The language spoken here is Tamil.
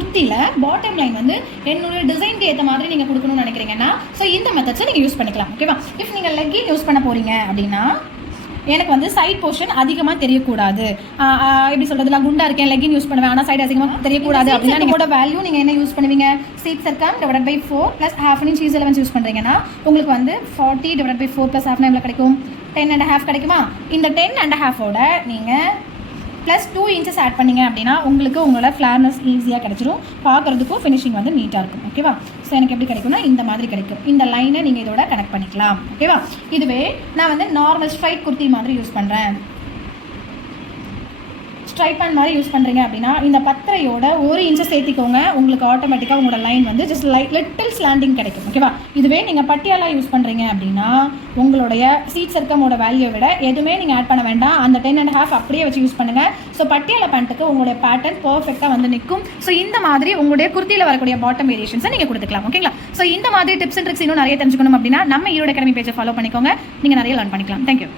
குர்த்தியில் பாட்டம் லைன் வந்து என்னோட டிசைனுக்கு ஏற்ற மாதிரி நீங்கள் கொடுக்கணும்னு நினைக்கிறீங்கன்னா ஸோ இந்த மெத்தட்ஸை நீங்கள் யூஸ் பண்ணிக்கலாம். ஓகேவா? இஃப் நீங்கள் லெக்கின் யூஸ் பண்ண போகிறீங்க அப்படின்னா எனக்கு வந்து சைட் போர்ஷன் அதிகமாக தெரியக்கூடாது, எப்படி சொல்கிறது, நான் குண்டா இருக்கேன் லெக்கின் யூஸ் பண்ணுவேன் ஆனால் சைடு அதிகமாக தெரியக்கூடாது அப்படின்னா நீங்களோட வேல்யூ நீங்கள் என்ன யூஸ் பண்ணுவீங்க, seat circum divide by 4 + ½ inch is allowance use பண்ணுறீங்கன்னா உங்களுக்கு வந்து 40 / 4 + ½ எவ்வளோ கிடைக்கும், 10.5 கிடைக்குமா? இந்த 10.5ஓட நீங்கள் +2 inches ஆட் பண்ணிங்க அப்படின்னா உங்களுக்கு உங்களோட ஃப்ளார்னஸ் ஈஸியாக கிடச்சிரும். பார்க்குறதுக்கும் ஃபினிஷிங் வந்து நீட்டாக இருக்கும். ஓகேவா? ஸோ எனக்கு எப்படி கிடைக்கும்னா இந்த மாதிரி கிடைக்கும். இந்த லைனை நீங்கள் இதோட கனெக்ட் பண்ணிக்கலாம். ஓகேவா? இதுவே நான் வந்து நார்மல் ஸ்ட்ரைட் குர்த்தி மாதிரி யூஸ் பண்ணுறேன், ஸ்ட்ரைட் பேண்ட் மாதிரி யூஸ் பண்ணுறீங்க அப்படின்னா இந்த 10.5ஓட 1 inch சேர்த்திக்கோங்க. உங்களுக்கு ஆட்டோமேட்டிக்காக உங்களோட லைன் வந்து ஜஸ்ட் லிட்டில் ஸ்லாண்டிங் கிடைக்கும். ஓகேவா? இதுவே நீங்கள் பட்டியாலா யூஸ் பண்ணுறீங்க அப்படின்னா உங்களுடைய சீட் சர்க்கமோட வேல்யூ விட எதுவுமே நீங்கள் ஆட் பண்ண வேண்டாம், அந்த 10.5 அப்படியே வச்சு யூஸ் பண்ணுங்கள். ஸோ பட்டியாலா பேண்ட்டுக்கு உங்களுடைய பேட்டர்ன் பர்ஃபெக்டாக வந்து நிற்கும். ஸோ இந்த மாதிரி உங்களுடைய குர்த்தியில் வரக்கூடிய பாட்டம் வேரியேஷன்ஸை நீங்கள் கொடுத்துக்கலாம். ஓகேங்களா? ஸோ இந்த மாதிரி டிப்ஸ் அண்ட் ட்ரிக்ஸ் இன்னும் நிறைய தெரிஞ்சுக்கணும் அப்படின்னா நம்ம ஈரோடு அகாடமி பேஜை ஃபாலோ பண்ணிக்கோங்க, நீங்கள் நிறைய லேர்ன் பண்ணிக்கலாம். தேங்க்யூ.